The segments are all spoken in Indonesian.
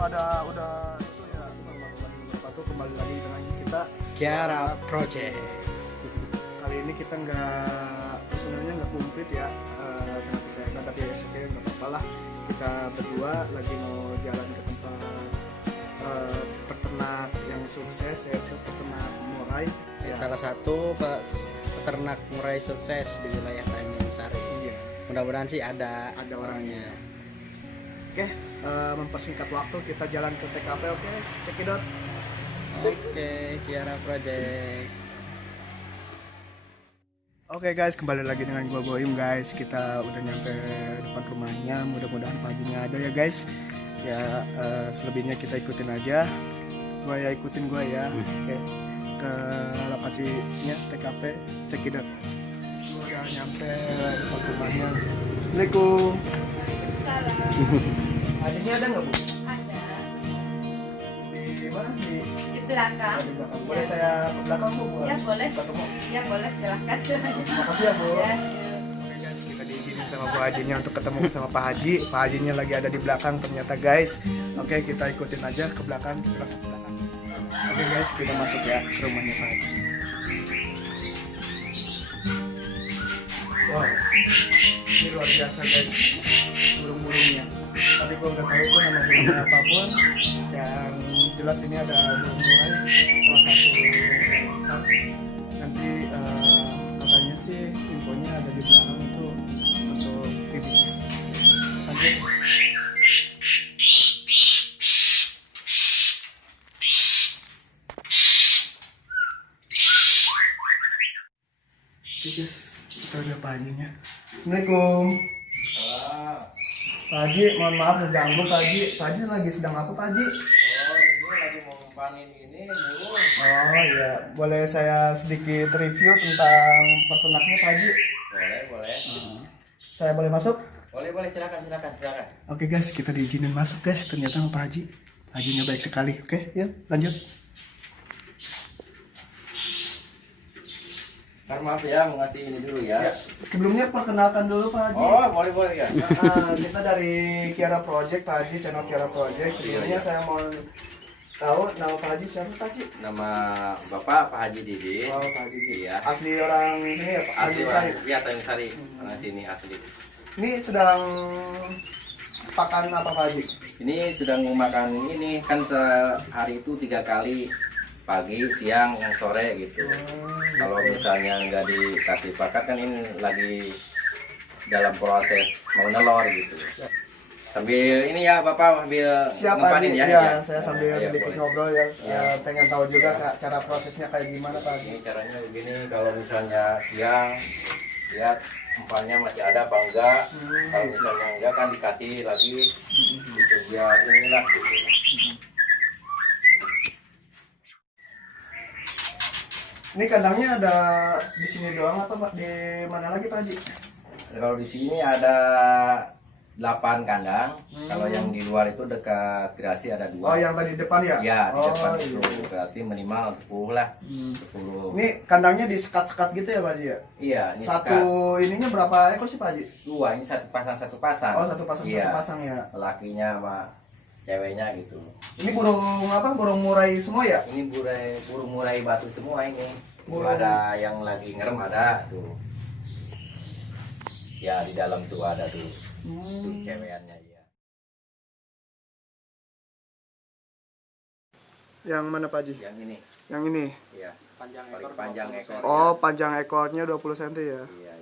udah itu ya teman-teman kembali lagi dengan kita Kiara Project. Kali ini kita sebenarnya nggak komplit ya, sangat disayangkan, tapi ya nggak apa-apa lah. Kita berdua lagi mau jalan ke tempat peternak yang sukses, yaitu peternak murai ya. Salah satu peternak murai sukses di wilayah Tanjung Sari. Iya. Mudah-mudahan sih ada orangnya. Oke, mempersingkat waktu kita jalan ke TKP. Oke, cekidot. Oke, Kiara Project. Oke guys, kembali lagi dengan gua Boim guys. Kita udah nyampe depan rumahnya. Mudah-mudahan paginya ada ya guys. Ya selebihnya kita ikutin aja. Ikutin gua ya. Oke, ke lokasinya TKP cekidot. Gua udah nyampe depan rumahnya. Assalamualaikum. Adanya ada nggak Bu? Ada Di mana? di belakang. Di belakang. Boleh saya ke belakang Bu? Ya boleh. Ketemu. Ya boleh, silahkan. Makasih ya Bu. Ya. Oke guys, kita diizinin sama Bu Hajinya untuk ketemu sama Pak Haji. Pak Hajinya lagi ada di belakang ternyata guys. Oke, kita ikutin aja ke belakang. Kita masuk ke belakang. Oke guys, kita masuk ya ke rumahnya Pak Haji. Wow, ini luar biasa guys, burung-burungnya. Tapi gue nggak tahu itu nama burungnya apapun. Yang jelas ini ada burung murai, salah satu yang besar. Nanti katanya sih infonya ada di belakang itu untuk bibitnya. Lanjut. Oke guys, kita udah Pak Hajinya. Assalamualaikum. Pak Haji, mohon maaf mengganggu Pak Haji. Pak Haji lagi sedang apa Pak Haji? Oh, ini lagi mau panen ini burung. Oh iya, boleh saya sedikit review tentang peternaknya Pak Haji? Boleh. Saya boleh masuk? Boleh, silakan. Oke guys, kita diizinin masuk guys. Ternyata sama Pak Haji. Pak Hajinya baik sekali. Oke, ya lanjut. Maaf ya, mau ngasih ini dulu ya. Ya, sebelumnya perkenalkan dulu Pak Haji. Oh, boleh ya. Kita dari Kiara Project, Pak Haji, channel Kiara Project. Sebelumnya saya mau tahu nama Pak Haji siapa Pak Haji? Nama Bapak Pak Haji Didi. Oh, Pak Haji. Iya. Asli orang sini ya Pak? Asli Tanjung Sari. Iya, Tanjung Sari. Orang sini asli. Ini sedang pakan apa Pak Haji? Ini sedang makan ini kan hari itu 3 kali, pagi, siang, sore gitu. Kalau misalnya nggak dikasih pakan kan ini lagi dalam proses mau nelor gitu. Sambil ini ya Bapak ambil Siapa ngempanin Haji? ya? Ya, Ya. saya sambil Ya, sedikit boleh. ngobrol ya. Ya. Pengen tahu juga cara prosesnya kayak gimana Pak Haji. Ini caranya begini, kalau misalnya siang lihat empalnya masih ada apa enggak. Kalau misalnya enggak kan dikasih lagi gitu biar inilah gitu. Ini kandangnya ada di sini doang apa Pak? Di mana lagi Pak Haji? Kalau di sini ada 8 kandang. Kalau yang di luar itu dekat Grasi ada 2. Oh, yang tadi depan ya? Ya, di depan iya. itu berarti minimal 10 lah. 10. Ini kandangnya disekat-sekat gitu ya Pak Haji ya? Iya, ini Satu ininya berapa ekor sih Pak Haji? 2, ini satu pasang. Oh, satu pasang Iya. satu pasang ya. Lakinya sama ceweknya gitu. Ini burung apa? Burung murai semua ya? Ini burung murai batu semua ini. Burung. Ada yang lagi ngerem ada tuh. Ya di dalam tuh ada tuh. Tuh cewekannya ya. Yang mana Pak Haji? Yang ini. Yang ini. Iya. Paling panjang ekor. Oh, panjang ekornya 20 cm ya? Iya.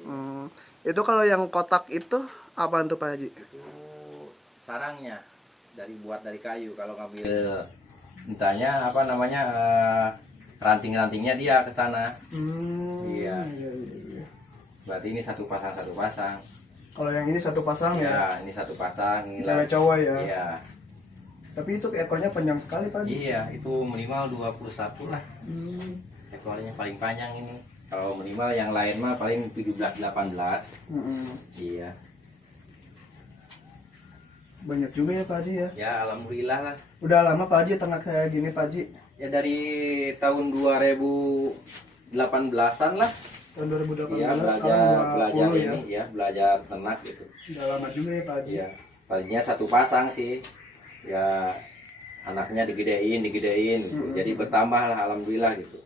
Itu kalau yang kotak itu apa tuh Pak Haji? Itu sarangnya buat dari kayu. Kalau ngambil entahnya apa namanya ranting-rantingnya dia ke sana. Iya. Iya. Berarti ini satu pasang. Kalau yang ini satu pasang ya? Ya, ini satu pasang. Ini Cewek cowok ya? Iya. Tapi itu ekornya panjang sekali Pak Haji? Iya, itu minimal 21 lah. Ekornya paling panjang ini. Kalau minimal yang lain mah paling 17-18. Iya. Banyak juga ya Pak Haji ya? Ya alhamdulillah lah. Udah lama Pak Haji ternak saya gini Pak Haji? Ya dari tahun 2018-an lah. Tahun 2018 Iya, sekarang belajar 20 ya? ini ya, belajar ternak gitu. Udah lama juga ya Pak Haji? Iya. Paginya satu pasang sih. Ya anaknya digedein gitu. Jadi bertambah lah, alhamdulillah gitu.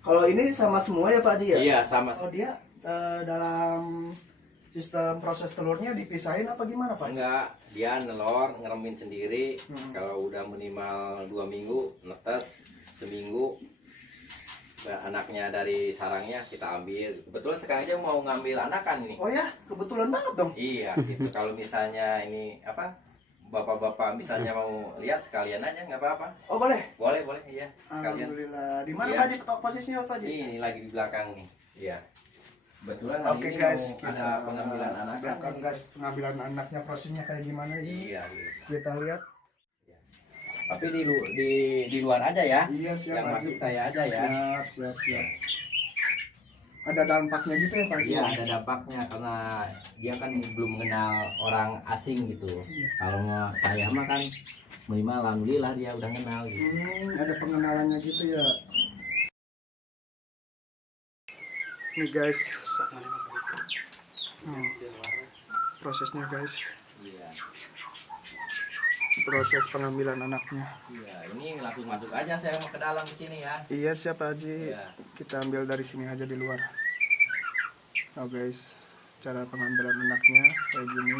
Kalau ini sama semua ya Pak Haji ya? Iya, sama. Kalau dia dalam sistem proses telurnya dipisahin apa gimana Pak? Enggak, dia nelor ngeremin sendiri. Kalau udah minimal 2 minggu netes, seminggu anaknya dari sarangnya kita ambil. Kebetulan sekarang aja mau ngambil anakan nih. Oh ya, kebetulan banget dong. Iya gitu. Kalau misalnya ini apa, bapak-bapak misalnya mau lihat sekalian aja, nggak apa-apa. Oh boleh? Boleh iya sekalian. Alhamdulillah. Di mana Iya. Pak Haji posisinya Pak Haji? Ini lagi di belakang nih. Iya. Kebetulan Oke ini guys, mau ada pengambilan anak. belakang guys, pengambilan anaknya prosesnya kayak gimana ya? Iya gitu. Kita lihat. Tapi di luar aja ya. Iya siap Yang Pak masuk Haji. saya aja ya. Siap. Ada dampaknya gitu ya Pak Haji? Iya, ada dampaknya karena dia kan belum mengenal orang asing gitu. Iya. Kalau saya mah kan minimal alhamdulillah dia udah kenal gitu. Ada pengenalannya gitu ya. Nih guys. Prosesnya guys. Iya. Proses pengambilan anaknya. Iya, ini langsung masuk aja saya mau ke dalam ke sini ya. Iya siap Pak Haji. Iya. Kita ambil dari sini aja di luar. Oh guys, cara pengambilan anaknya kayak gini.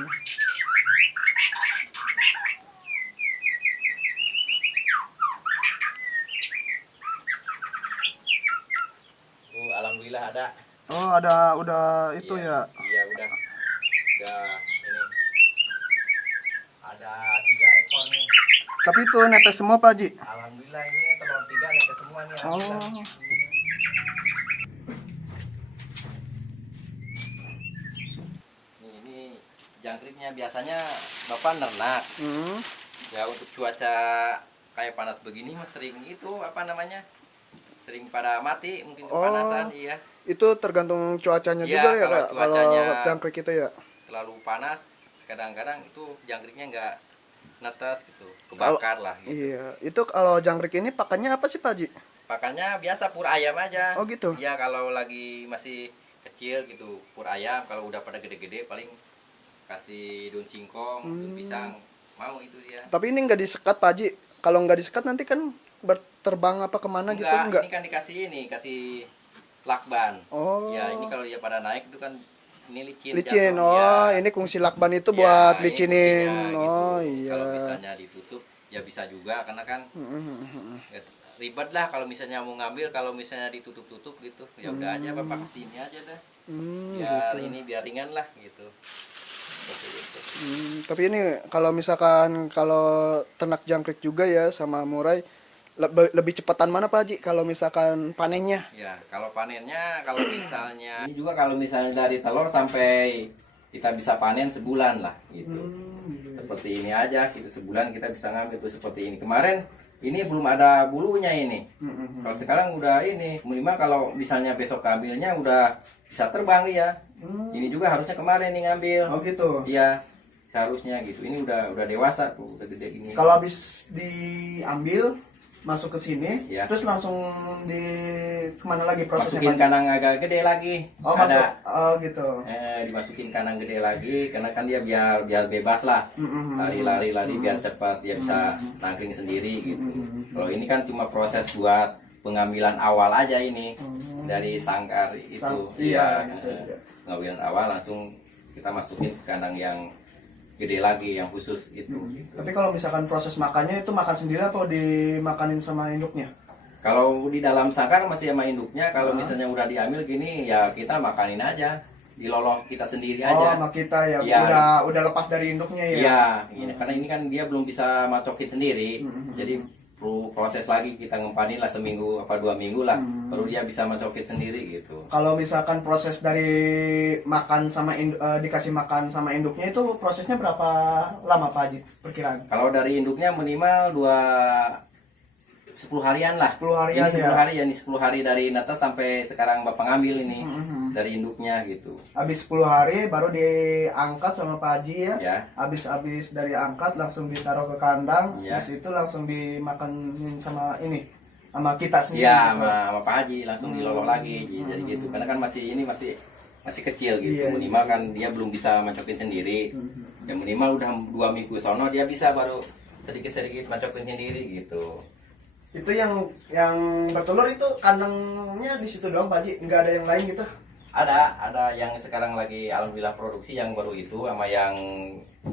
Alhamdulillah ada. Oh ada udah itu Iya, ya. Iya udah ini. Ada 3 ekor nih. Tapi itu netes semua Pak Haji. Alhamdulillah ini telur 3 nih ke semua nih. Alhamdulillah. Ini jangkriknya biasanya bapak nernak. Ya untuk cuaca kayak panas begini mas sering itu apa namanya, sering pada mati mungkin kepanasan. Iya, Itu tergantung cuacanya Iya, juga ya kalau Kak. Kalau cuacanya- jangkrik itu ya. terlalu panas kadang-kadang itu jangkriknya nggak netes gitu, kebakar lah gitu. Iya, itu kalau jangkrik ini pakannya apa sih Pak Haji? Pakannya biasa pur ayam aja. Oh gitu. Ya kalau lagi masih kecil gitu pur ayam, kalau udah pada gede-gede paling kasih daun singkong, daun pisang, mau itu ya. Tapi ini nggak disekat Pak Haji. Kalau nggak disekat nanti kan berterbang apa kemana gitu enggak? Ini kan kasih lakban. Oh. Ya ini kalau dia pada naik itu kan ini licin. Licin. jatuh, Oh, ya. ini fungsi lakban itu Ya, buat ini licinin. fungsinya Oh gitu. iya. Kalau misalnya ditutup ya bisa juga karena kan ya, ribet lah kalau misalnya mau ngambil, kalau misalnya ditutup-tutup gitu. Ya udah aja bapak kesini aja dah. Biar gitu. ini biar ringan lah gitu. Seperti itu. Tapi ini kalau misalkan kalau ternak jangkrik juga ya sama murai lebih cepatan mana Pak Haji kalau misalkan panennya? Ya, kalau panennya kalau misalnya ini juga kalau misalnya dari telur sampai kita bisa panen sebulan lah gitu. Seperti ini aja gitu, sebulan kita bisa ngambil tuh seperti ini. Kemarin ini belum ada bulunya ini. Kalau sekarang udah ini, minimal kalau misalnya besok ambilnya udah bisa terbang dia. Ini juga harusnya kemarin nih ngambil. Oh gitu. Iya, seharusnya gitu. Ini udah dewasa tuh, udah gede gini. Kalau habis diambil masuk ke sini, Ya. terus langsung di kemana lagi prosesnya? Masukin Pak Haji? kandang agak gede lagi. Oh Ada masuk. Oh gitu. dimasukin kandang gede lagi karena kan dia biar bebas lah, lari biar cepat dia bisa nangkring sendiri gitu. Kalau ini kan cuma proses buat pengambilan awal aja ini dari sangkar itu. Iya. Pengambilan awal langsung kita masukin ke kandang yang gede lagi yang khusus gitu. Tapi kalau misalkan proses makannya itu makan sendiri atau dimakanin sama induknya? Kalau di dalam sangkar masih sama induknya, kalau misalnya udah diambil gini ya kita makanin aja, diloloh kita sendiri Oh, aja. sama kita ya. Iya. Udah lepas dari induknya ya. Iya, ini karena ini kan dia belum bisa macokin sendiri, jadi perlu proses lagi kita ngempanin lah seminggu apa 2 minggu lah, baru dia bisa macokin sendiri gitu. Kalau misalkan proses dari makan sama dikasih makan sama induknya itu prosesnya berapa lama Pak Haji perkiraan? Kalau dari induknya minimal 10 harian lah. 10 harian ini 10 ya. hari ya, ini 10 hari dari netes sampai sekarang bapak ngambil ini dari induknya gitu. Habis 10 hari baru diangkat sama Pak Haji ya. Ya. Habis dari angkat langsung ditaruh ke kandang, Ya. habis itu langsung dimakanin sama ini sama kita sendiri. Iya, gitu. sama Pak Haji langsung diloloh lagi, jadi gitu. Karena kan masih kecil gitu. Iya, Minimal kan dia belum bisa mencokin sendiri. Ya minimal udah 2 minggu sono dia bisa baru sedikit-sedikit mencokin sendiri gitu. Itu yang bertelur itu kandangnya di situ doang Pak Haji, nggak ada yang lain gitu? Ada yang sekarang lagi alhamdulillah produksi yang baru itu, sama yang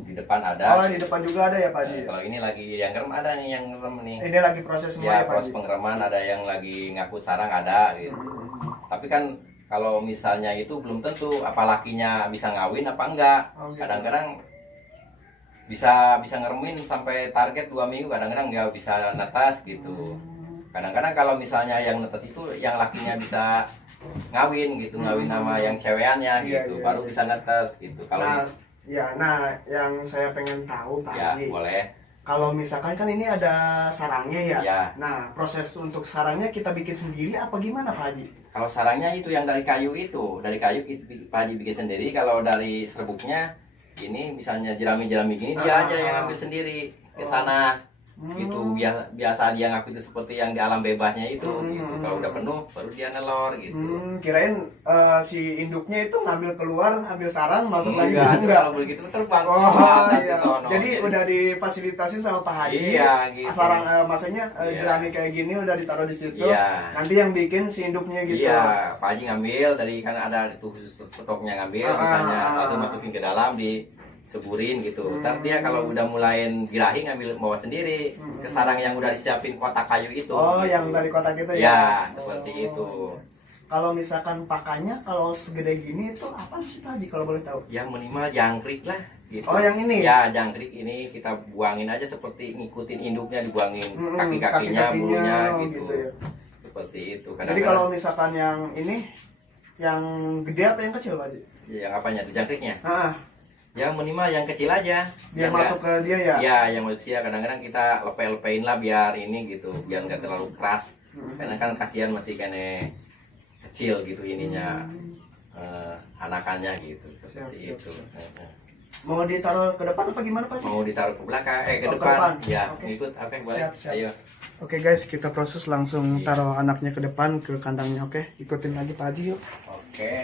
di depan ada. Oh, di depan juga ada ya Pak Haji? Kalau ini lagi yang ngerem ada nih, yang ngerem nih. Ini lagi proses semua Ya, ya Pak proses Haji? pengereman, ada yang lagi ngakut sarang ada gitu. Tapi kan kalau misalnya itu belum tentu apa lakinya bisa ngawin apa enggak. Oh, gitu. Kadang-kadang bisa ngeremin sampai target 2 minggu, kadang-kadang nggak bisa netas gitu. Kadang-kadang kalau misalnya yang netas itu yang lakinya bisa ngawin gitu, ngawin sama yang cewekannya Iya, gitu, iya, baru iya. bisa netas gitu. Kalau Nah, yang saya pengen tahu Pak ya Haji, boleh. kalau misalkan kan ini ada sarangnya ya. Ya. Nah, proses untuk sarangnya kita bikin sendiri apa gimana Pak Haji? Kalau sarangnya itu yang dari kayu Pak Haji bikin sendiri. Kalau dari serbuknya ini misalnya jerami-jerami gini dia aja yang ambil sendiri ke sana. Gitu biasa dia ngaku itu seperti yang di alam bebasnya itu gitu. Kalau udah penuh baru dia nelor gitu. Kirain si induknya itu ngambil keluar, ambil sarang, masuk lagi Enggak, kalau begitu terbang. Oh ke iya. sono. Jadi udah difasilitasin sama Pak Haji. Iya, gitu. Sarang maksudnya Iya. jerami kayak gini udah ditaruh di situ. Iya. Nanti yang bikin si induknya gitu. Iya, Pak Haji ngambil dari kan ada itu khusus stoknya ngambil, misalnya langsung masukin ke dalam diseburin gitu. Ntar dia kalau udah mulai birahi ngambil bawa sendiri ke sarang yang udah disiapin kotak kayu itu. Oh, gitu. yang dari kotak itu ya. Ya, seperti itu. Kalau misalkan pakannya kalau segede gini itu apa sih Pak Haji kalau boleh tahu? Ya minimal jangkrik lah gitu. Oh, yang ini? Ya, jangkrik ini kita buangin aja seperti ngikutin induknya, dibuangin kaki-kakinya, kaki-kakinya, bulunya oh, gitu. gitu ya. Seperti itu. Jadi kalau misalkan yang ini yang gede apa yang kecil Pak Haji? yang apanya tuh jangkriknya? Ah, Ya minimal yang kecil aja. biar Yang masuk ke dia ya. Ya, yang manusia kadang-kadang kita lepe-lepein lah biar ini gitu, biar nggak terlalu keras. Karena kan kasihan masih kene kecil gitu ininya, anakannya gitu. Seperti Siap, itu. Mau ditaruh ke depan apa gimana Pak Haji? Mau ditaruh ke belakang, ke Oh, ke depan. depan. Ya, Oke. ikut. Oke, boleh. Siap. Ayo. Oke guys, kita proses langsung taruh anaknya ke depan ke kandangnya. Oke, ikutin lagi Pak Haji yuk. Oke.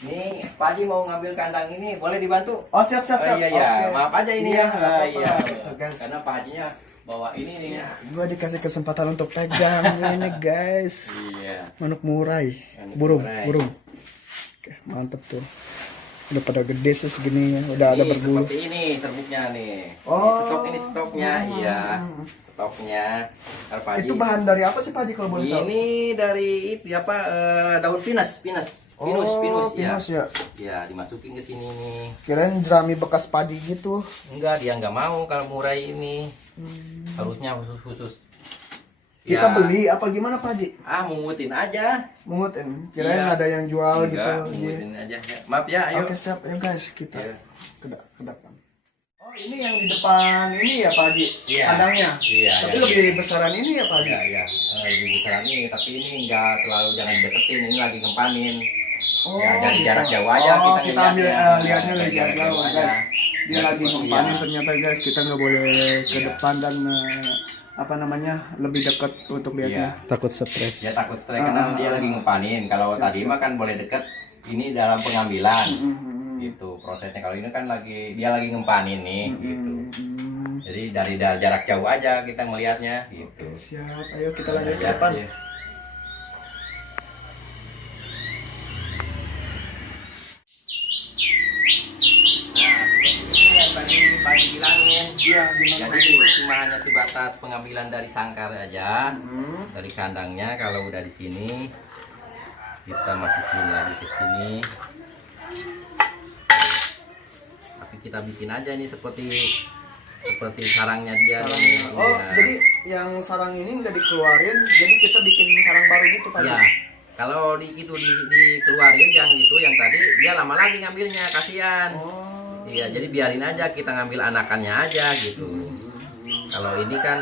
Nih, Pak Haji mau ngambil kandang ini, boleh dibantu? Oh siap. Oh, iya. Oke. Maaf aja ini Iya, ya. nggak apa-apa. Iya. Gitu, guys. Karena Pak Hajinya bawa ini nih. Gua dikasih kesempatan untuk pegang ini guys. Iya. Manuk murai, Manuk burung. Oke, mantep tuh. Udah pada gede sih segini ya. Udah ada Ini berbulu. seperti ini serbuknya nih. Oh. Ini stoknya, iya. Stoknya. Ntar Pak Haji. Itu bahan dari apa sih Pak Haji kalau boleh tahu? Ini dari itu apa daun pinus Pinus ya. Ya, dimasukin ke sini nih. Kirain jerami bekas padi gitu. Enggak, dia nggak mau kalau murai ini. Harusnya khusus. Kita Ya. beli apa gimana Pak Haji? Mungutin aja. Mungutin. Kirain Iya. ada yang jual Enggak, gitu. mungutin aja. Ya, maaf ya, ayo. Oke siap ya guys, kita Iya. ke depan. Oh ini yang di depan ini ya Pak Haji, Iya. kandangnya. Iya, Tapi iya. lebih besaran ini ya Pak Haji. Ya. Lebih besar ini, tapi ini enggak terlalu, jangan deketin, ini lagi ngempanin. Ya, dari gitu. jarak jauh aja kita kita ambil ngeliatnya. lihatnya dari Dari jarak jarak jauh jauh guys. aja. Dia Ya, lagi seperti ngempanin ya. ternyata guys, kita nggak boleh ke Iya. depan dan apa namanya lebih dekat untuk lihatnya. Iya. Takut stres. Dia takut stres karena dia lagi ngempanin. Kalau tadi mah kan boleh deket, ini dalam pengambilan. Gitu prosesnya. Kalau ini kan dia lagi ngempanin nih gitu. Jadi dari jarak jauh aja kita melihatnya gitu. Siap, ayo kita lanjut ke Lihat depan. aja. Nah, ini yang tadi Pak bilangin. Iya, gimana? Jadi cuma hanya sebatas pengambilan dari sangkar aja, dari kandangnya. Kalau udah di sini, kita masukin lagi ke sini. Tapi kita bikin aja nih seperti sarangnya dia. Sarangnya. nih. Oh, Ya. jadi yang sarang ini nggak dikeluarin, jadi kita bikin sarang baru gitu Pak Ya, Haji. kalau dikeluarin yang itu yang tadi dia lama lagi ngambilnya, kasihan. Oh. Iya, jadi biarin aja kita ngambil anakannya aja gitu. Kalau ini kan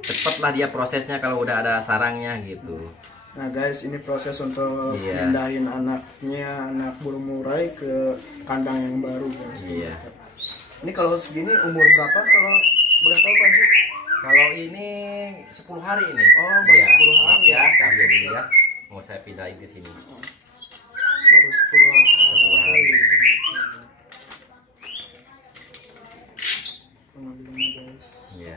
cepet lah dia prosesnya kalau udah ada sarangnya gitu. Nah guys, ini proses untuk Iya. pindahin anak burung murai ke kandang yang baru guys. Iya. Ini kalau segini umur berapa kalau boleh tahu Pak Haji? Kalau ini 10 hari ini. Oh, baru Iya, 10 maaf hari. ya, sambil dilihat. Mau saya pindahin ke sini. Baru 10 hari. 10 hari. Pengambilannya, guys. Iya.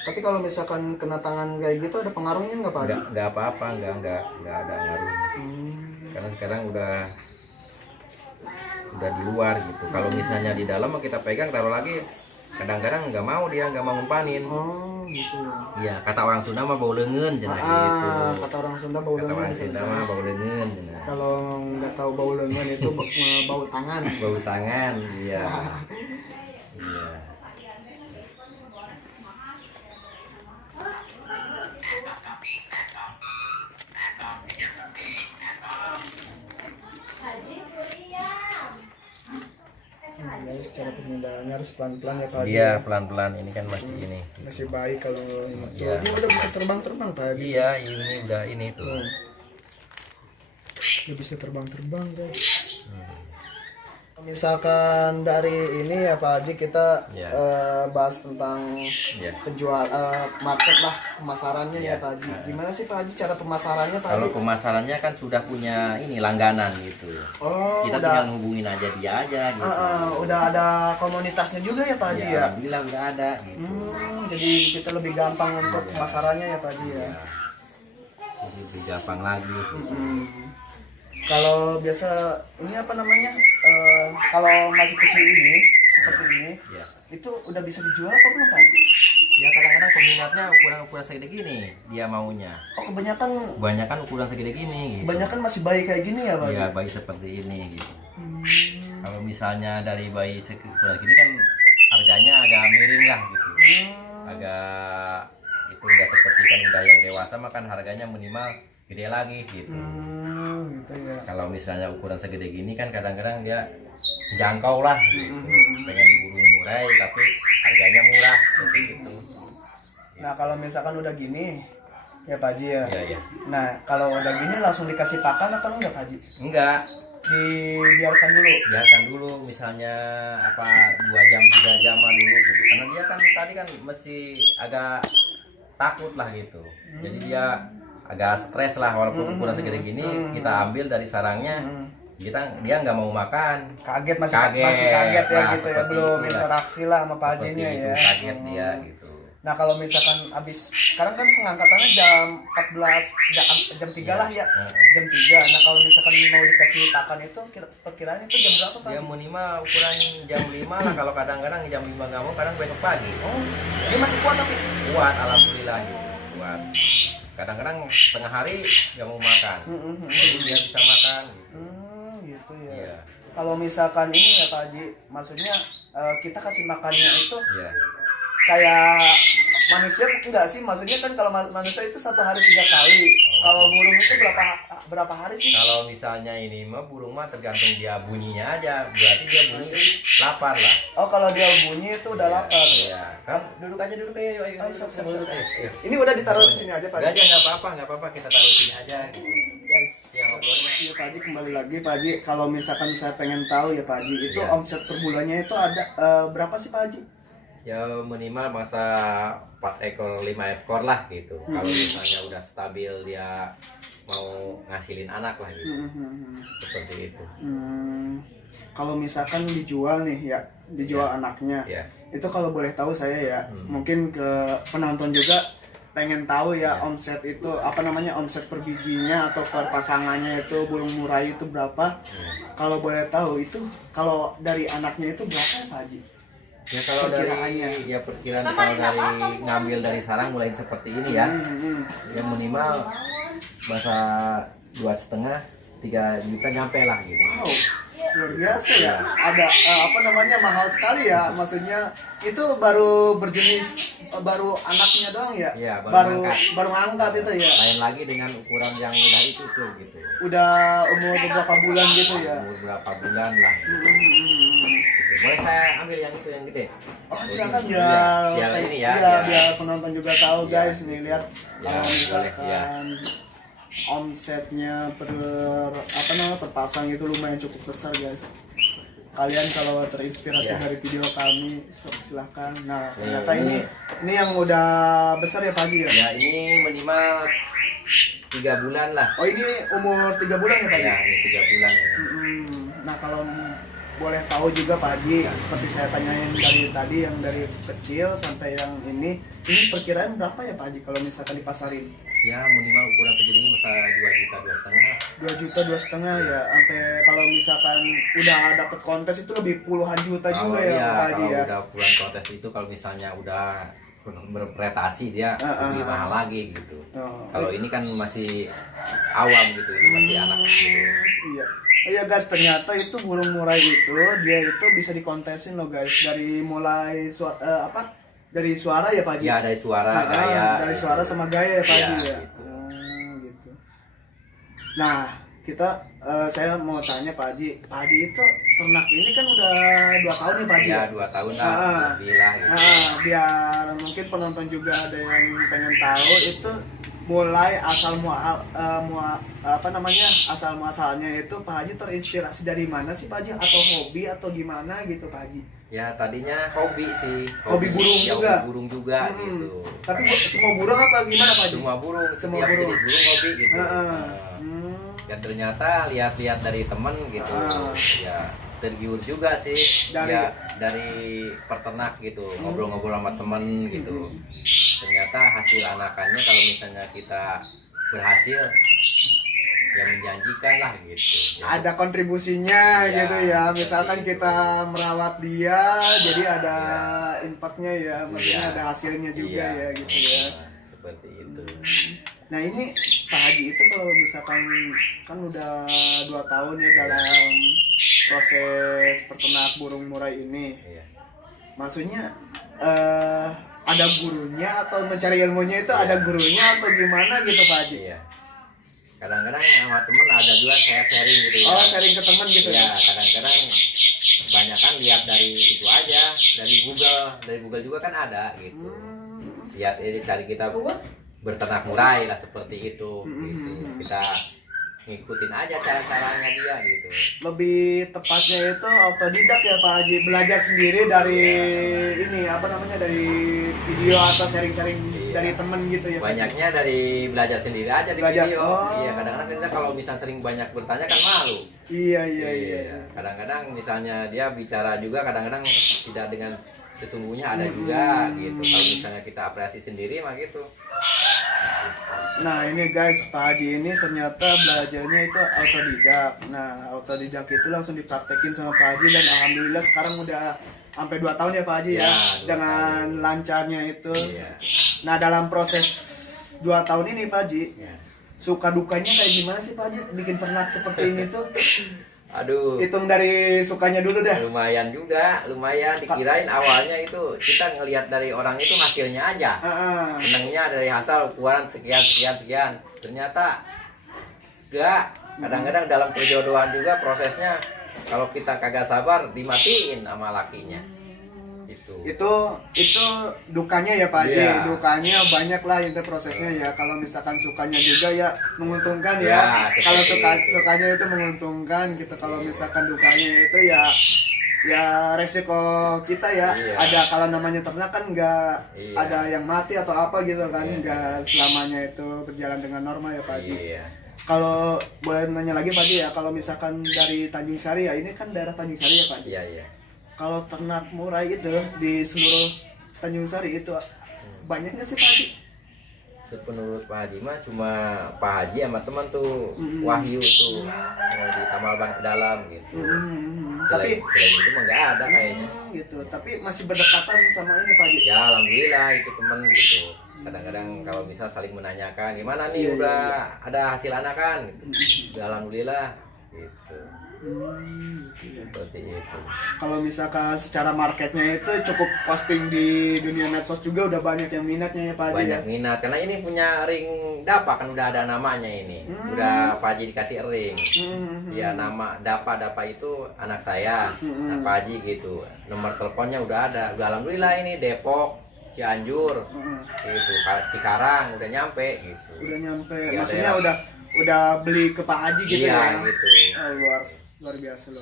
Tapi kalau misalkan kena tangan kayak gitu ada pengaruhnya nggak Pak Haji? Enggak apa-apa, enggak ada ngaruh. Karena sekarang udah di luar gitu. Kalau misalnya di dalam kita pegang taruh lagi, kadang-kadang nggak mau, dia nggak mau ngumpanin. Oh gitu ya. Iya, kata orang Sunda mah bau leungeun cenah gitu. Kata orang Sunda bau Kata lengan. orang Sunda mah bau leungeun cenah. Kalau nggak tahu bau lengan itu bau tangan. Bau tangan, iya. Iya. Guys, cara pemindahannya harus pelan-pelan ya Pak Haji. Iya, pelan-pelan, ini kan masih ini. Masih baik kalau Iya. ini udah bisa terbang-terbang Pak Haji. Iya, ini udah ini tuh. Udah bisa terbang-terbang guys. Misalkan dari ini ya Pak Haji kita Iya. bahas tentang Iya. penjual market lah pemasarannya ya Iya. Pak Haji. Gimana sih Pak Haji cara pemasarannya Pak Kalau Haji? pemasarannya kan sudah punya ini langganan gitu. Oh, Kita udah tinggal hubungin aja dia aja gitu. udah ada komunitasnya juga ya Pak Haji Ya, ya. alhamdulillah udah ada gitu. Jadi kita lebih gampang untuk pemasarannya ya Pak Haji ya. Ya. Jadi lebih gampang lagi. Kalau biasa ini apa namanya? Kalau masih kecil ini seperti ini, Ya. itu udah bisa dijual apa belum Pak Haji? Ya kadang-kadang peminatnya ukuran-ukuran segede gini dia maunya. Oh kebanyakan Kebanyakan ukuran segede gini gitu. kebanyakan masih bayi kayak gini ya Pak Haji? Ya bayi seperti ini gitu. Kalau misalnya dari bayi ukuran gini kan harganya agak miring lah gitu. Agak itu enggak seperti kan udah yang dewasa makan harganya minimal gede lagi gitu. Gitu ya. Kalau misalnya ukuran segede gini kan kadang-kadang dia jangkau lah gitu. Pengen burung murai tapi harganya murah seperti itu. Nah kalau misalkan udah gini ya Pak Haji ya. Iya, iya. Nah kalau udah gini langsung dikasih pakan apa enggak Pak Haji? Enggak, Dibiarkan dulu. biarkan dulu misalnya apa 2 jam 3 jam lah dulu gitu. Karena dia kan tadi kan mesti agak takut lah gitu. Jadi dia agak stres lah walaupun ukuran segede gini kita ambil dari sarangnya. Dia nggak mau makan. Masih kaget Kaget. ya Nah, gitu ya, seperti belum itulah. interaksi lah sama Pak Seperti Hajinya itu, ya. kaget dia gitu. Nah kalau misalkan habis sekarang kan pengangkatannya jam 14 jam 3 lah ya. Jam 3. Nah kalau misalkan mau dikasih pakan itu perkiraan itu jam berapa Pak Dia Haji? minimal ukuran jam 5 lah, kalau kadang-kadang jam 5 nggak mau, kadang besok pagi. Oh, dia masih kuat tapi. Kuat, alhamdulillah gitu. Kuat. Kadang-kadang setengah hari nggak mau makan. Jadi dia bisa makan gitu. Gitu ya. Iya. Kalau misalkan ini ya Pak Haji, maksudnya kita kasih makannya itu Iya. kayak manusia enggak sih? Maksudnya kan kalau manusia itu 1 hari 3 kali. Kalau burung itu berapa hari sih? Kalau misalnya ini mah burung mah tergantung dia bunyinya aja. Berarti dia bunyi lapar lah. Oh kalau dia bunyi itu udah lapar. Iya. Kan duduk aja duduk ayo. Ayo, siap. Duduk, ayo. Ini udah ditaruh di sini aja Pak Udah Haji. aja nggak apa-apa kita taruh sini aja. Gitu. Guys. Ya ngobrolnya. Iya Pak Haji, kembali lagi Pak Haji. Kalau misalkan saya pengen tahu ya Pak Haji, itu Iya. omset per bulannya itu ada berapa sih Pak Haji? Ya minimal masa 4 ekor 5 ekor lah gitu. Kalau misalnya udah stabil dia mau ngasilin anak lah gitu. Seperti itu. Kalau misalkan dijual nih ya, dijual anaknya. Ya. Itu kalau boleh tahu saya ya, mungkin ke penonton juga pengen tahu ya omset itu apa namanya, omset per bijinya atau per pasangannya itu burung murai itu berapa? Kalau boleh tahu itu kalau dari anaknya itu berapa ya Pak Haji? Ya kalau Perkiraannya. dari ya perkiraan kalau dari ngambil dari sarang mulai seperti ini ya. Ya minimal masa 2,5-3 juta nyampe lah gitu. Wow, luar biasa ya. Ada apa namanya, mahal sekali ya. Maksudnya itu baru berjenis baru anaknya doang ya. Iya, baru ngangkat itu ya. Lain lagi dengan ukuran yang udah itu tuh gitu. Udah umur beberapa bulan gitu ya. Umur berapa bulan lah. Gitu. Boleh saya ambil yang itu yang gede? Oh silakan Iya, biar biar ini ya, biar biar- penonton juga tahu Iya. guys nih, lihat Ya, kalau boleh, misalkan omsetnya per apa namanya per pasang itu lumayan cukup besar guys. kalian kalau terinspirasi Ya. dari video kami silahkan. Nah ternyata Ini- ini yang udah besar ya Pak Haji ya. Ya ini minimal 3 bulan lah. Oh ini umur 3 bulan ya Pak Haji. Ya ini 3 bulan. Nah kalau boleh tahu juga Pak Haji, Ya. seperti saya tanyain dari tadi yang dari kecil sampai yang ini perkiraan berapa ya Pak Haji kalau misalkan dipasarin? Ya minimal ukuran segini masa 2 juta 2,5. 2 juta 2,5 ya, sampai kalau misalkan udah dapet kontes itu lebih puluhan juta juga ya Pak Haji kalau ya. udah bulan kontes itu kalau misalnya udah berprestasi dia lebih mahal lagi gitu. Kalau ini kan masih awam gitu, ini masih anak gitu. Iya. Oh ya guys, ternyata itu burung murai itu dia itu bisa dikontesin loh guys, dari mulai dari suara ya Pak Haji. Ya dari suara, gaya. Dari suara sama gaya ya Pak Iya, Haji ya. gitu. Gitu. Nah, saya mau tanya Pak Haji itu ternak ini kan udah 2 tahun ya Pak Haji. Ya 2 tahun lah, lebih lah gitu. Biar mungkin penonton juga ada yang pengen tahu itu mulai asal muasalnya itu Pak Haji terinspirasi dari mana sih Pak Haji, atau hobi atau gimana gitu Pak Haji? Ya tadinya hobi sih. Hobi burung ya, juga? Hobi burung juga gitu. Tapi semua burung apa gimana Pak Haji? Semua burung, Semua setiap burung. jenis burung hobi gitu. Dan ternyata lihat-lihat dari temen gitu, ya tergiur juga sih dari peternak gitu, ngobrol-ngobrol sama temen gitu. Ternyata hasil anakannya kalau misalnya kita berhasil ya menjanjikan lah gitu. Ya, ada kontribusinya Ya, gitu ya, misalkan seperti kita itu. merawat dia jadi ada impactnya ya, maksudnya Iya. ada hasilnya juga Iya, ya gitu ya. seperti itu. Nah ini Pak Haji itu kalau misalkan kan udah 2 tahun ya dalam proses peternak burung murai ini, Iya. maksudnya ada gurunya atau mencari ilmunya itu ada gurunya atau gimana gitu Pak Haji? Iya. Kadang-kadang sama temen ada juga saya sharing gitu ya. Oh, sharing ke teman gitu Ya, ya? kadang-kadang banyak kan lihat dari itu aja, dari Google juga kan ada gitu. Lihat ini cari kita berternak murai lah seperti itu. Gitu. Kita ngikutin aja cara-caranya dia gitu. Lebih tepatnya itu otodidak ya Pak Haji, belajar sendiri dari ini dari video atau sharing-sharing dari temen gitu ya Pak Haji? Banyaknya dari belajar sendiri aja di Belajar, video. oh. Iya, kadang-kadang kita kalau misalnya sering banyak bertanya kan malu. Iya. Kadang-kadang misalnya dia bicara juga kadang-kadang tidak dengan sesungguhnya ada juga gitu. Kalau misalnya kita apresiasi sendiri mah gitu. Nah ini guys, Pak Haji ini ternyata belajarnya itu autodidak. Nah autodidak itu langsung dipraktekin sama Pak Haji, dan alhamdulillah sekarang udah sampai 2 tahun ya Pak Haji ya, Ya, 2 dengan lancarnya itu. Iya. Nah dalam proses 2 tahun ini Pak Haji, Ya. suka dukanya kayak gimana sih Pak Haji bikin ternak seperti ini tuh? Aduh, Hitung dari sukanya dulu dah. lumayan dikirain awalnya itu kita ngelihat dari orang itu hasilnya aja. Senangnya dari hasil ukuran sekian. Ternyata enggak. Kadang-kadang dalam perjodohan juga prosesnya kalau kita kagak sabar dimatiin sama lakinya. Itu dukanya ya Pak Haji. Iya. Dukanya banyak lah itu prosesnya ya. Kalau misalkan sukanya juga ya menguntungkan ya. Ya, Kalau seperti itu. sukanya itu menguntungkan gitu. Kalau misalkan dukanya itu ya resiko kita ya. Iya. Ada kalau namanya ternak kan nggak Iya. ada yang mati atau apa gitu kan. Iya. Nggak selamanya itu berjalan dengan normal ya Pak Haji. Iya. Kalau boleh nanya lagi Pak Haji ya, kalau misalkan dari Tanjung Sari ya, ini kan daerah Tanjung Sari ya Pak Haji. Iya. Kalau ternak murai itu di seluruh Tanjung Sari itu banyak nggak sih Pak Haji? Menurut Pak Haji mah cuma Pak Haji sama teman tuh Wahyu tuh di Tamal Ban Dalam gitu. Tapi selain itu mah nggak ada kayaknya. gitu. Tapi masih berdekatan sama ini Pak Haji. Ya alhamdulillah itu temen gitu. Kadang-kadang kalau misal saling menanyakan gimana nih Iya, udah ada hasil anakan gitu. Udah alhamdulillah gitu. Seperti itu. Kalau misalkan secara marketnya itu cukup posting di dunia medsos juga udah banyak yang minatnya ya Pak Haji. Banyak minat karena ini punya ring Dapa kan udah ada namanya ini. Udah Pak Haji dikasih ring. Ya nama Dapa itu anak saya. Nah, Pak Haji gitu. Nomor teleponnya udah ada. Udah alhamdulillah ini Depok, Cianjur, gitu. Cikarang udah nyampe gitu. Udah nyampe. Iya, Maksudnya daerah. udah beli ke Pak Haji gitu Iya ya. gitu. Oh, luar biasa.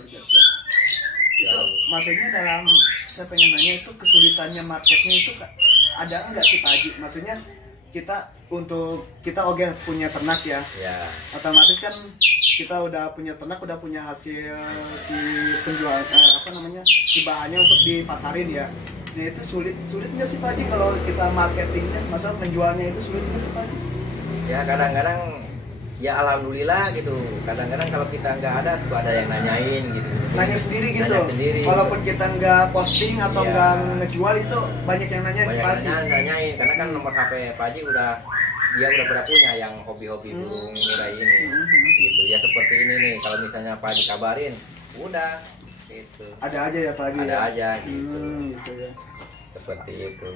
Itu maksudnya dalam, saya pengen nanya itu kesulitannya marketnya itu ada enggak sih Pak Haji? Maksudnya kita oke punya ternak ya. Ya. Otomatis kan kita udah punya ternak, udah punya hasil si penjual si bahannya untuk dipasarin ya. Nah itu sulit nggak sih Pak Haji kalau kita marketingnya, maksudnya menjualnya itu sulit nggak sih Pak Haji? Ya kadang-kadang ya alhamdulillah gitu. Kadang-kadang kalau kita nggak ada tuh ada yang nanyain gitu. Nanya sendiri gitu. Nanya sendiri. Walaupun kita nggak posting atau Iya. nggak ngejual itu banyak yang nanya Banyak Pak Haji. nanyain karena kan nomor HP Pak Haji dia udah pada punya yang hobi-hobi burung murai ini. Gitu. Ya seperti ini nih. Kalau misalnya Pak Haji kabarin, udah gitu. Ada aja ya Pak Haji. Ada ya? aja gitu. Gitu ya. Seperti itu.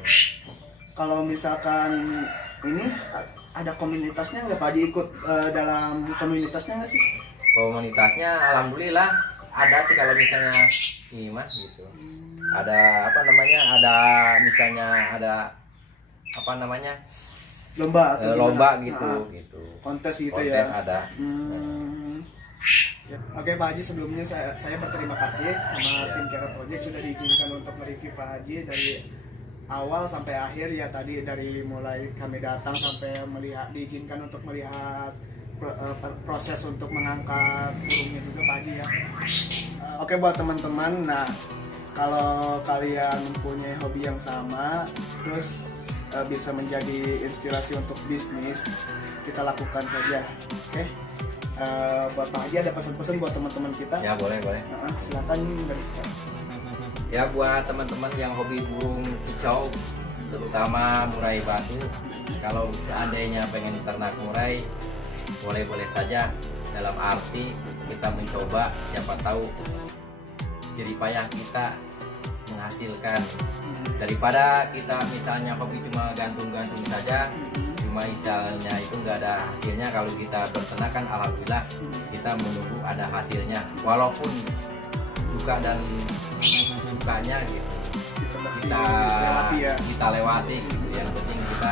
Kalau misalkan ini ada komunitasnya nggak Pak Haji, ikut dalam komunitasnya nggak sih? Komunitasnya alhamdulillah ada sih kalau misalnya ini mah gitu. Ada apa namanya? Ada misalnya ada apa namanya? Lomba atau lomba gimana? gitu Ah, gitu. kontes gitu Kontes ya. ada. Ya. Oke Pak Haji, sebelumnya saya berterima kasih sama tim Kera Project sudah diizinkan untuk mereview Pak Haji dari awal sampai akhir ya, tadi dari mulai kami datang sampai diizinkan untuk melihat proses untuk mengangkat burungnya juga Pak Haji ya. Oke buat teman-teman, nah kalau kalian mempunyai hobi yang sama terus bisa menjadi inspirasi untuk bisnis, kita lakukan saja. Oke. Buat Pak Haji ada pesan-pesan buat teman-teman kita? Ya boleh. Silakan dari kita. Ya buat teman-teman yang hobi burung kicau, terutama murai batu, kalau seandainya pengen ternak murai, boleh-boleh saja. Dalam arti kita mencoba, siapa tahu jerih payah kita menghasilkan. Daripada kita misalnya hobi cuma gantung-gantung saja, cuma misalnya itu nggak ada hasilnya. Kalau kita berternak kan alhamdulillah kita menunggu ada hasilnya, walaupun duka dan sukanya gitu kita lewati ya. kita lewati gitu. Yang penting kita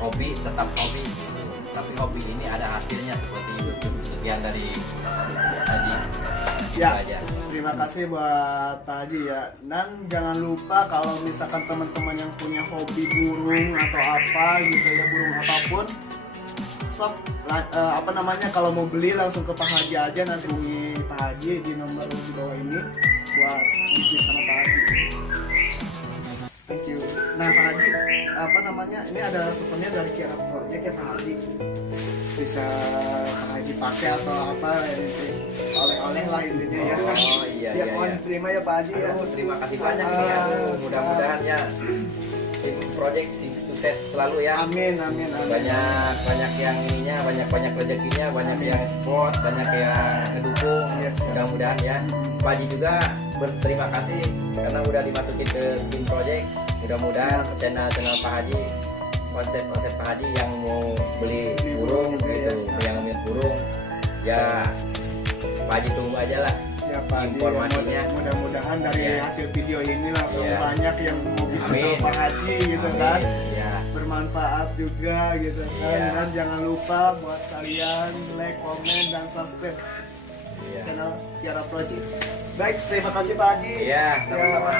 hobi, tetap hobi gitu. Tapi hobi ini ada hasilnya seperti itu. Sekian dari Haji. Gitu Ya, aja. terima kasih buat Pak Haji ya. Dan jangan lupa kalau misalkan teman-teman yang punya hobi burung atau apa gitu ya, burung apapun, sok kalau mau beli langsung ke Pak Haji aja, nanti hubungi Pak Haji di nomor di bawah ini buat bisnis sama Pak Haji. Thank you. Nah Pak Haji, ini ada souvenir dari Kera Project ya Pak Haji. Bisa Pak Haji pakai atau apa ini, oleh-oleh lah intinya ya. Oh iya. Mohon terima ya Pak Haji ya. Aduh, terima kasih banyak nih ya. Mudah-mudahan ya tim project sukses selalu ya. Amin. Banyak yang ininya, banyak rezekinya, banyak yang support, banyak yang ngedukung. Yes, Mudah-mudahan ya. Pak Haji juga berterima kasih karena udah dimasukin ke tim project. Mudah-mudahan channel Pak Haji, konsep Pak Haji yang mau beli burung gitu, yang ambil burung ya Pak Haji tunggu aja lah. Siapa informasinya. Mudah-mudahan dari hasil video ini langsung banyak yang mau bisnis sama Pak Haji gitu kan. Ya. Bermanfaat juga gitu kan. Iya. Dan jangan lupa buat kalian like, komen, dan subscribe channel Kera Project. Baik, terima kasih Pak Haji. Iya, sama-sama.